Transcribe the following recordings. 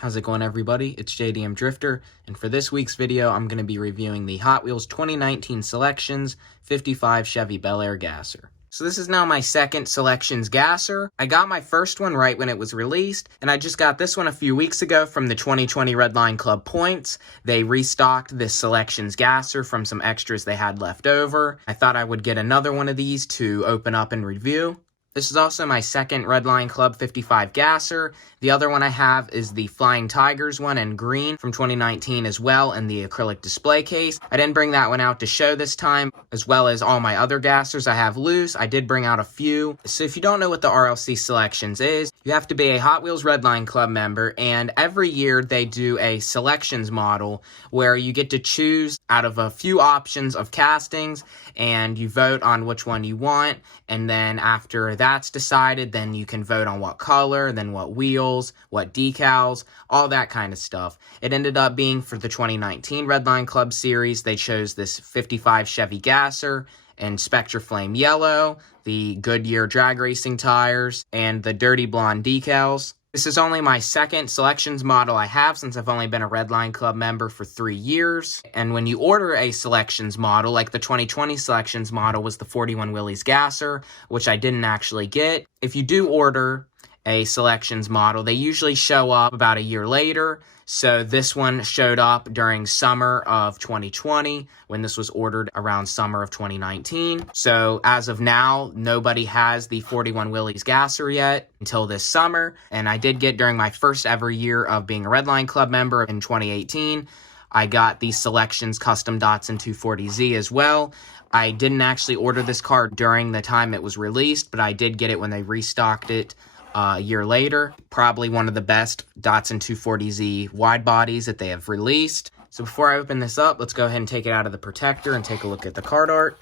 How's it going, everybody? It's JDM Drifter, and for this week's video, I'm going to be reviewing the Hot Wheels 2019 Selections 55 Chevy Bel Air Gasser. So this is now my second Selections Gasser. I got my first one right when it was released, and I just got this one a few weeks ago from the 2020 Redline Club points. They restocked this Selections Gasser from some extras they had left over. I thought I would get another one of these to open up and review. This is also my second Redline Club 55 Gasser. The other one I have is the Flying Tigers one in green from 2019 as well in the acrylic display case. I didn't bring that one out to show this time, as well as all my other Gassers I have loose. I did bring out a few. So if you don't know what the RLC Selections is, you have to be a Hot Wheels Redline Club member, and every year they do a Selections model where you get to choose out of a few options of castings, and you vote on which one you want, and then after that's decided, then you can vote on what color, then what wheels, what decals, all that kind of stuff. It ended up being for the 2019 Redline Club series. They chose this 55 Chevy Gasser in Spectra Flame Yellow, the Goodyear drag racing tires, and the Dirty Blonde decals. This is only my second Selections model I have since I've only been a Redline Club member for 3 years. And when you order a Selections model, like the 2020 Selections model was the 41 Willys Gasser, which I didn't actually get. If you do order a Selections model, they usually show up about a year later. So this one showed up during summer of 2020 when this was ordered around summer of 2019. So as of now, nobody has the 41 Willys Gasser yet until this summer. And I did get during my first ever year of being a Redline Club member in 2018. I got the Selections Custom Datsun 240Z as well. I didn't actually order this car during the time it was released, but I did get it when they restocked it a year later. Probably one of the best Datsun 240Z wide bodies that they have released. So before I open this up, let's go ahead and take it out of the protector and take a look at the card art.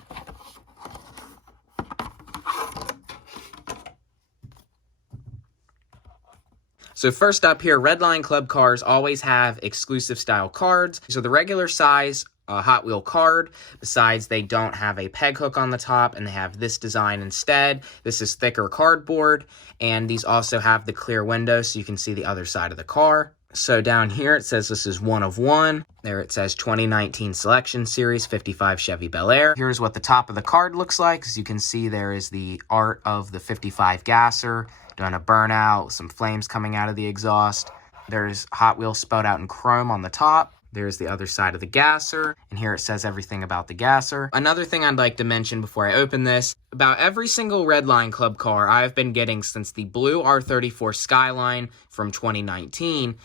So first up here, Redline Club cars always have exclusive style cards. So the regular size Hot Wheel card, besides they don't have a peg hook on the top and they have this design instead. This is thicker cardboard, and these also have the clear window so you can see the other side of the car. So down here it says this is 1 of 1. There it says 2019 Selection Series 55 Chevy Bel Air. Here's what the top of the card looks like. As you can see, there is the art of the 55 Gasser doing a burnout, some flames coming out of the exhaust. There's Hot Wheels spelled out in chrome on the top. There's the other side of the Gasser, and here it says everything about the Gasser. Another thing I'd like to mention before I open this, about every single Redline Club car I've been getting since the blue R34 Skyline from 2019,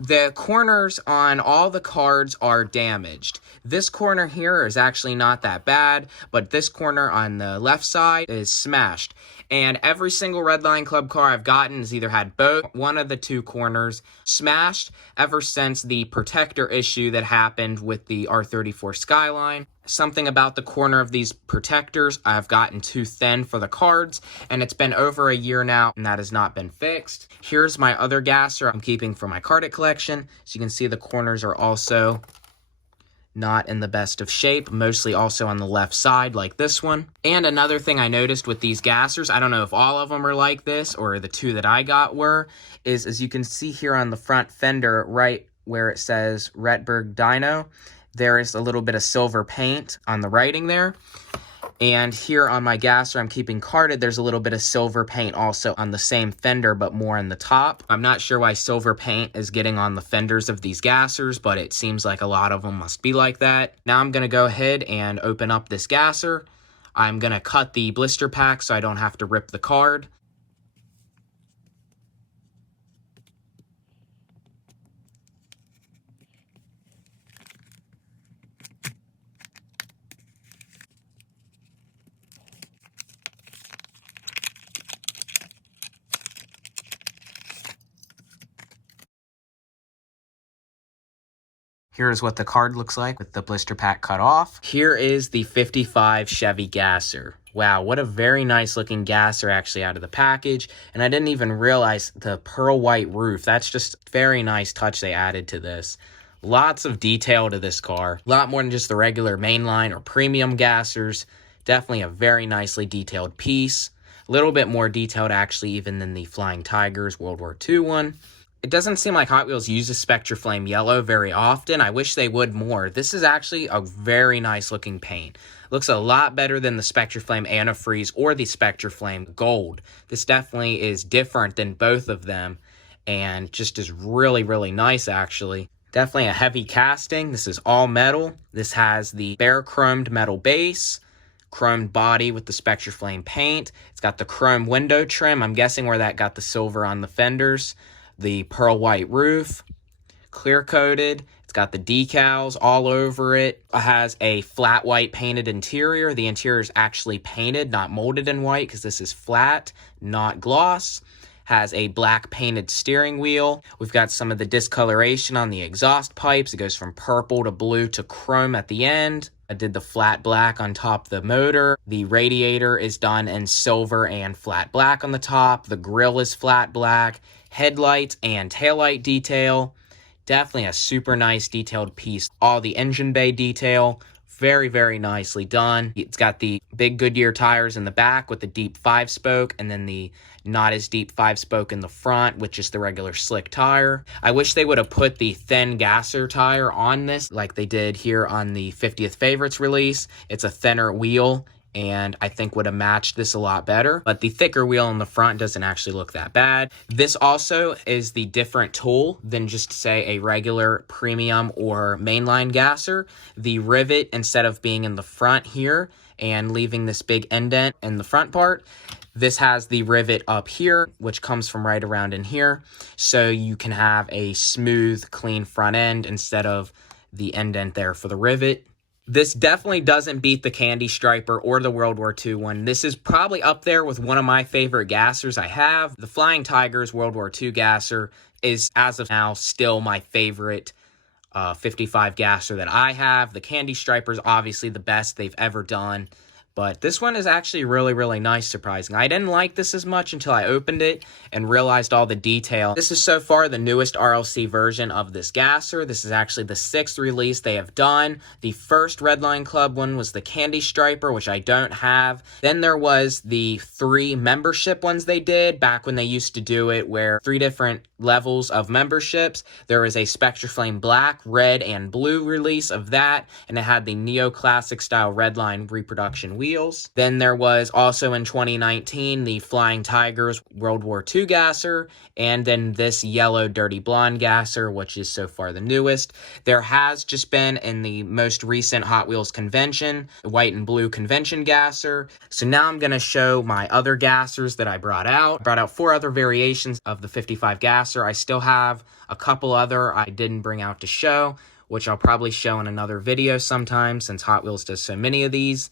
the corners on all the cards are damaged. This corner here is actually not that bad, but this corner on the left side is smashed. And every single Redline Club car I've gotten has either had both one of the two corners smashed ever since the protector issue that happened with the R34 Skyline. Something about the corner of these protectors I've gotten too thin for the cards, and it's been over a year now and that has not been fixed. Here's my other Gasser I'm keeping for my carded collection. So you can see the corners are also not in the best of shape, mostly also on the left side like this one. And another thing I noticed with these Gassers, I don't know if all of them are like this or the two that I got were, is as you can see here on the front fender right where it says Retberg Dyno, there is a little bit of silver paint on the writing there. And here on my Gasser I'm keeping carded, there's a little bit of silver paint also on the same fender, but more on the top. I'm not sure why silver paint is getting on the fenders of these Gassers, but it seems like a lot of them must be like that. Now I'm going to go ahead and open up this Gasser. I'm going to cut the blister pack so I don't have to rip the card. Here's what the card looks like with the blister pack cut off. Here is the 55 Chevy Gasser. Wow, what a very nice looking Gasser actually out of the package. And I didn't even realize the pearl white roof. That's just a very nice touch they added to this. Lots of detail to this car. A lot more than just the regular mainline or premium Gassers. Definitely a very nicely detailed piece. A little bit more detailed actually even than the Flying Tigers World War II one. It doesn't seem like Hot Wheels uses Spectraflame Yellow very often. I wish they would more. This is actually a very nice looking paint. Looks a lot better than the Spectraflame Antifreeze or the Spectraflame Gold. This definitely is different than both of them and just is really, really nice actually. Definitely a heavy casting. This is all metal. This has the bare chromed metal base, chromed body with the Spectraflame paint. It's got the chrome window trim. I'm guessing where that got the silver on the fenders. The pearl white roof, clear coated. It's got the decals all over it. It has a flat white painted interior. The interior is actually painted, not molded in white, because this is flat, not gloss. Has a black painted steering wheel. We've got some of the discoloration on the exhaust pipes. It goes from purple to blue to chrome at the end. I did the flat black on top of the motor. The radiator is done in silver and flat black on the top. The grille is flat black. Headlights and taillight detail. Definitely a super nice detailed piece. All the engine bay detail. Very, very nicely done. It's got the big Goodyear tires in the back with the deep 5-spoke, and then the not as deep 5-spoke in the front with just the regular slick tire. I wish they would have put the thin gasser tire on this like they did here on the 50th Favorites release. It's a thinner wheel, and I think would have matched this a lot better. But the thicker wheel in the front doesn't actually look that bad. This also is the different tool than just, say, a regular premium or mainline gasser. The rivet, instead of being in the front here and leaving this big indent in the front part, this has the rivet up here, which comes from right around in here. So you can have a smooth, clean front end instead of the indent there for the rivet. This definitely doesn't beat the Candy Striper or the World War II one. This is probably up there with one of my favorite gassers I have. The Flying Tigers World War II gasser is, as of now, still my favorite 55 gasser that I have. The Candy Striper is obviously the best they've ever done. But this one is actually really, really nice, surprising. I didn't like this as much until I opened it and realized all the detail. This is so far the newest RLC version of this gasser. This is actually the 6th release they have done. The first Redline Club one was the Candy Striper, which I don't have. Then there was the 3 membership ones they did back when they used to do it, where 3 different levels of memberships. There was a Spectraflame Black, Red, and Blue release of that, and it had the neoclassic style Redline reproduction wheels. Then there was also in 2019 the Flying Tigers World War II gasser, and then this yellow dirty blonde gasser, which is so far the newest. There has just been in the most recent Hot Wheels convention, the white and blue convention gasser. So now I'm going to show my other gassers that I brought out. I brought out 4 other variations of the 55 gasser. I still have a couple other I didn't bring out to show, which I'll probably show in another video sometime since Hot Wheels does so many of these.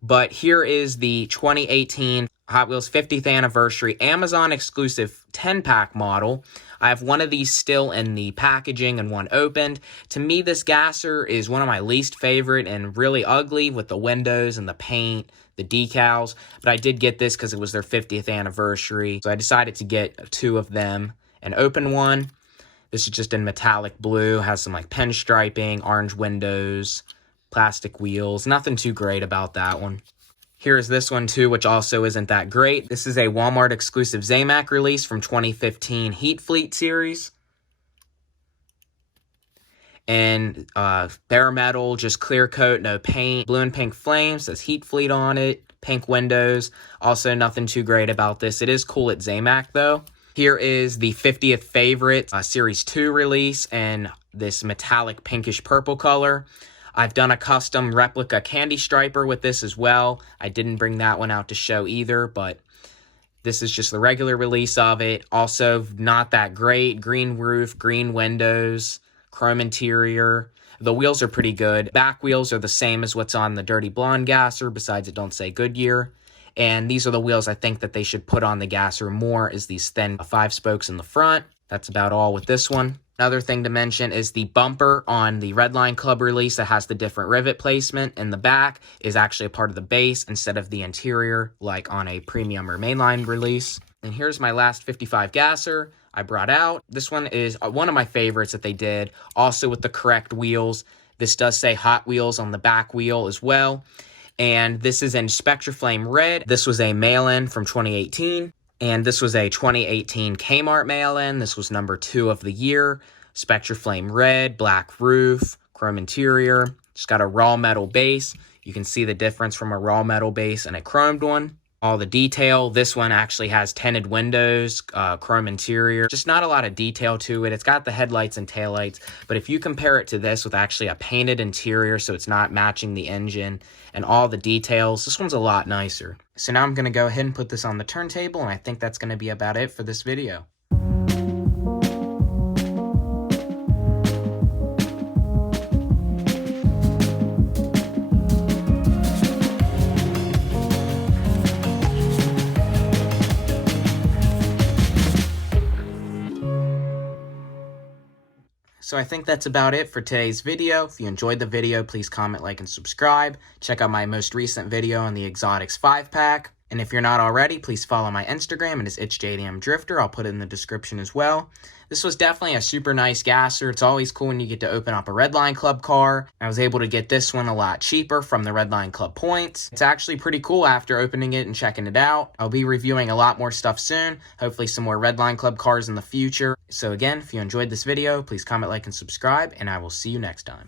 But here is the 2018 Hot Wheels 50th anniversary Amazon exclusive 10-pack model. I have one of these still in the packaging and one opened. To me, this gasser is one of my least favorite and really ugly with the windows and the paint, the decals. But I did get this because it was their 50th anniversary. So I decided to get 2 of them and open one. This is just in metallic blue, has some like pinstriping, orange windows, plastic wheels. Nothing too great about that one. Here's this one too, which also isn't that great. This is a Walmart exclusive Zamac release from 2015 Heat Fleet series. And bare metal, just clear coat, no paint. Blue and pink flames, says Heat Fleet on it. Pink windows. Also nothing too great about this. It is cool at Zamac though. Here is the 50th Favorite Series 2 release in this metallic pinkish purple color. I've done a custom replica Candy Striper with this as well. I didn't bring that one out to show either, but this is just the regular release of it. Also not that great. Green roof, green windows, chrome interior. The wheels are pretty good. Back wheels are the same as what's on the Dirty Blonde gasser, besides it don't say Goodyear. And these are the wheels I think that they should put on the gasser more, is these thin 5 spokes in the front. That's about all with this one. Another thing to mention is the bumper on the Redline Club release that has the different rivet placement in the back is actually a part of the base instead of the interior like on a premium or mainline release. And here's my last 55 gasser I brought out. This one is one of my favorites that they did, also with the correct wheels. This does say Hot Wheels on the back wheel as well. And this is in Spectraflame Red. This was a mail-in from 2018. And this was a 2018 Kmart mail-in. This was number 2 of the year. Spectraflame red, black roof, chrome interior. Just got a raw metal base. You can see the difference from a raw metal base and a chromed one. All the detail. This one actually has tinted windows, chrome interior. Just not a lot of detail to it. It's got the headlights and taillights, but if you compare it to this with actually a painted interior, so it's not matching the engine and all the details, this one's a lot nicer. So now I'm going to go ahead and put this on the turntable, and I think that's going to be about it for this video. So I think that's about it for today's video. If you enjoyed the video, please comment, like, and subscribe. Check out my most recent video on the Exotics 5-pack. And if you're not already, please follow my Instagram. It's JDMDrifter. I'll put it in the description as well. This was definitely a super nice gasser. It's always cool when you get to open up a Redline Club car. I was able to get this one a lot cheaper from the Redline Club points. It's actually pretty cool after opening it and checking it out. I'll be reviewing a lot more stuff soon. Hopefully some more Redline Club cars in the future. So again, if you enjoyed this video, please comment, like, and subscribe, and I will see you next time.